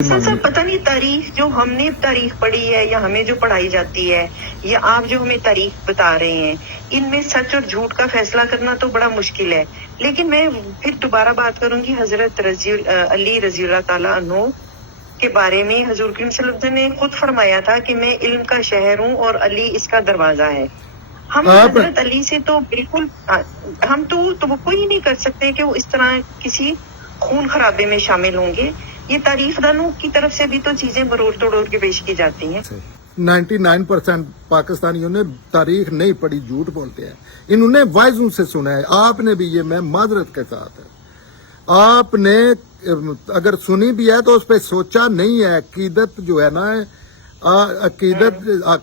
سر پتہ نہیں تاریخ جو ہم نے تاریخ پڑھی ہے یا ہمیں جو پڑھائی جاتی ہے یا آپ جو ہمیں تاریخ بتا رہے ہیں ان میں سچ اور جھوٹ کا فیصلہ کرنا تو بڑا مشکل ہے. لیکن میں پھر دوبارہ بات کروں گی حضرت علی رضی اللہ تعالیٰ عنہ کے بارے میں. حضور کریم صلی اللہ علیہ وسلم نے خود فرمایا تھا کہ میں علم کا شہر ہوں اور علی اس کا دروازہ ہے. ہم حضرت علی سے تو بالکل ہم تو توقع ہی نہیں کر سکتے کہ وہ اس طرح کسی خون خرابے میں شامل ہوں گے. یہ تاریخ دانوں کی طرف سے بھی تو چیزیں مروڑ توڑ کے پیش کی جاتی ہیں. 99% پاکستانیوں نے تاریخ نہیں پڑھی، جھوٹ بولتے ہیں. انہوں نے وائزوں سے سنا ہے. آپ نے بھی، یہ میں معذرت کے ساتھ ہے، آپ نے اگر سنی بھی ہے تو اس پہ سوچا نہیں ہے. عقیدت جو ہے نا، عقیدت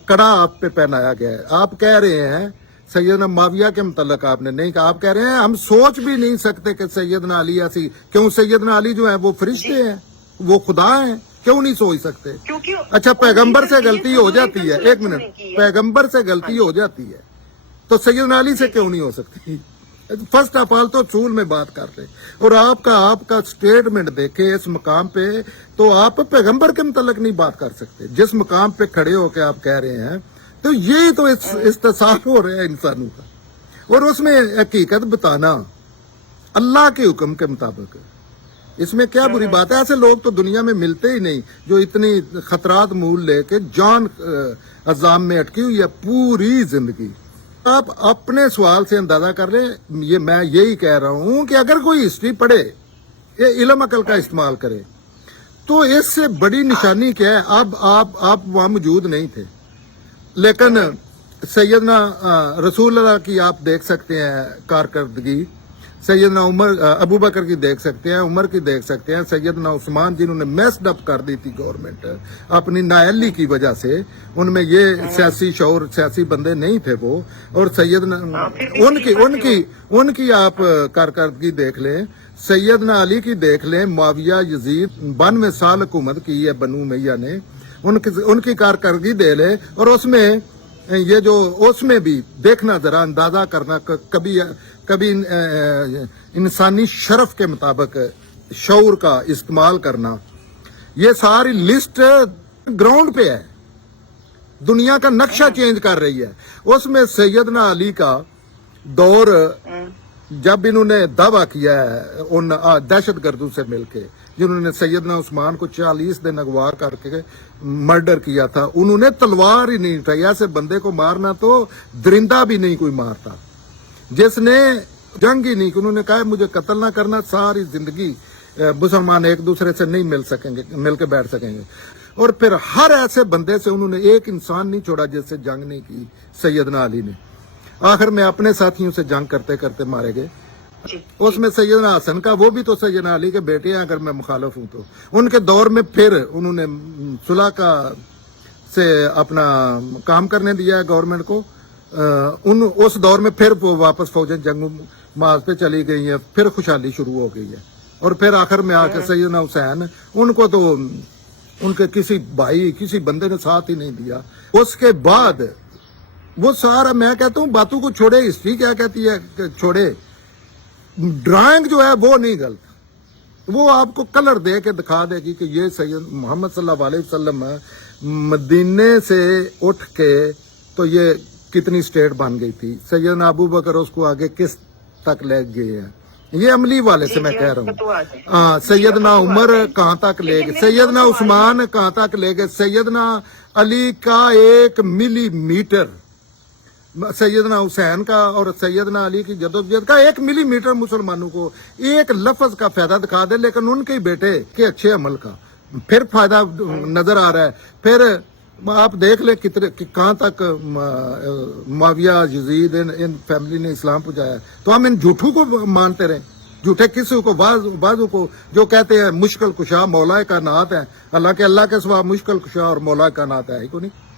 کڑا آپ پہ پہنایا گیا ہے. آپ کہہ رہے ہیں سیدنا معاویہ کے متعلق آپ نے نہیں کہا. آپ کہہ رہے ہیں ہم سوچ بھی نہیں سکتے کہ سیدنا علی ایسی. کیوں؟ سیدنا علی جو ہیں وہ فرشتے ہیں، وہ خدا ہیں، کیوں نہیں سوچ سکتے؟ اچھا، پیغمبر سے غلطی ہو جاتی ہے، ایک منٹ، پیغمبر سے غلطی ہو جاتی ہے تو سیدنا علی سے کیوں نہیں ہو سکتی؟ فرسٹ آف آل تو اصول میں بات کر رہے. اور آپ کا سٹیٹمنٹ دیکھیں اس مقام پہ، تو آپ پیغمبر کے متعلق نہیں بات کر سکتے. جس مقام پہ کھڑے ہو کے آپ کہہ رہے ہیں، تو یہی تو استحصال ہو رہے ہیں انسانوں کا. اور اس میں حقیقت بتانا اللہ کے حکم کے مطابق، اس میں کیا بری بات ہے؟ ایسے لوگ تو دنیا میں ملتے ہی نہیں جو اتنی خطرات مول لے کے جان عذاب میں اٹکی ہوئی ہے پوری زندگی. آپ اپنے سوال سے اندازہ کر لیں. یہ میں یہی کہہ رہا ہوں کہ اگر کوئی ہسٹری پڑھے، یہ علم عقل کا استعمال کرے، تو اس سے بڑی نشانی کیا ہے؟ اب آپ وہاں موجود نہیں تھے، لیکن سیدنا رسول اللہ کی آپ دیکھ سکتے ہیں کارکردگی. سیدنا ابو بکر کی دیکھ سکتے ہیں، عمر کی دیکھ سکتے ہیں، سیدنا عثمان جنہوں نے میسڈ اپ کر دی تھی گورنمنٹ اپنی نااہلی کی وجہ سے. ان میں یہ سیاسی شعور، سیاسی بندے نہیں تھے وہ. اور سیدنا ان کی آپ کارکردگی دیکھ لیں. سیدنا علی کی دیکھ لیں. معاویہ، یزید 92 سال حکومت کی ہے بنو امیہ نے. ان کی کارکردگی دے لیں. اور اس میں یہ جو اس میں بھی دیکھنا، ذرا اندازہ کرنا، کبھی انسانی شرف کے مطابق شعور کا استعمال کرنا. یہ ساری لسٹ گراؤنڈ پہ ہے، دنیا کا نقشہ چینج کر رہی ہے. اس میں سیدنا علی کا دور، جب انہوں نے دعویٰ کیا ہے ان دہشت گردوں سے مل کے، جنہوں نے سیدنا عثمان کو 40 دن اغوا کر کے مرڈر کیا تھا، انہوں نے تلوار ہی نہیں اٹھائی. ایسے بندے کو مارنا تو درندہ بھی نہیں کوئی مارتا. جس نے جنگ ہی نہیں، انہوں نے کہا مجھے قتل نہ کرنا. ساری زندگی مسلمان ایک دوسرے سے نہیں مل کے بیٹھ سکیں گے. اور پھر ہر ایسے بندے سے انہوں نے ایک انسان نہیں چھوڑا جس سے جنگ نہیں کی سیدنا علی نے. آخر میں اپنے ساتھیوں سے جنگ کرتے کرتے مارے گئے. اس میں سیدنا حسن کا، وہ بھی تو سیدنا علی کے بیٹے ہیں. اگر میں مخالف ہوں تو ان کے دور میں پھر انہوں نے صلح کا سے اپنا کام کرنے دیا ہے گورنمنٹ کو. اس دور میں پھر وہ واپس فوجیں جنگ ماز پہ چلی گئی ہیں. پھر خوشحالی شروع ہو گئی ہے. اور پھر آخر میں آ کے سیدنا حسین، ان کو تو ان کے کسی بھائی، کسی بندے نے ساتھ ہی نہیں دیا. اس کے بعد وہ سارا، میں کہتا ہوں باتوں کو چھوڑے، ہسٹری کیا کہتی ہے چھوڑے. ڈرائنگ جو ہے وہ نہیں غلط، وہ آپ کو کلر دے کے دکھا دے گی کہ یہ سید محمد صلی اللہ علیہ وسلم مدینے سے اٹھ کے تو یہ کتنی سٹیٹ بن گئی تھی. سیدنا ابو بکر اس کو آگے کس تک لے گئے ہیں، یہ عملی والے سے میں کہہ رہا ہوں. سیدنا عمر کہاں تک لے گئے، سیدنا عثمان کہاں تک لے گئے. سیدنا علی کا 1 ملی میٹر، سیدنا حسین کا اور سیدنا علی کی جدوجہد کا 1 ملی میٹر مسلمانوں کو ایک لفظ کا فائدہ دکھا دے، لیکن ان کے بیٹے کے اچھے عمل کا پھر فائدہ نظر آ رہا ہے. پھر آپ دیکھ لیں کہاں تک معاویہ، یزید، ان فیملی نے اسلام پہنچایا. تو ہم ان جھوٹوں کو مانتے رہیں. جھوٹے کسی کو، بعضوں کو جو کہتے ہیں مشکل کشا مولا کائنات ہے، اللہ کے سوا مشکل کشا اور مولا کائنات ہے ہی کو نہیں.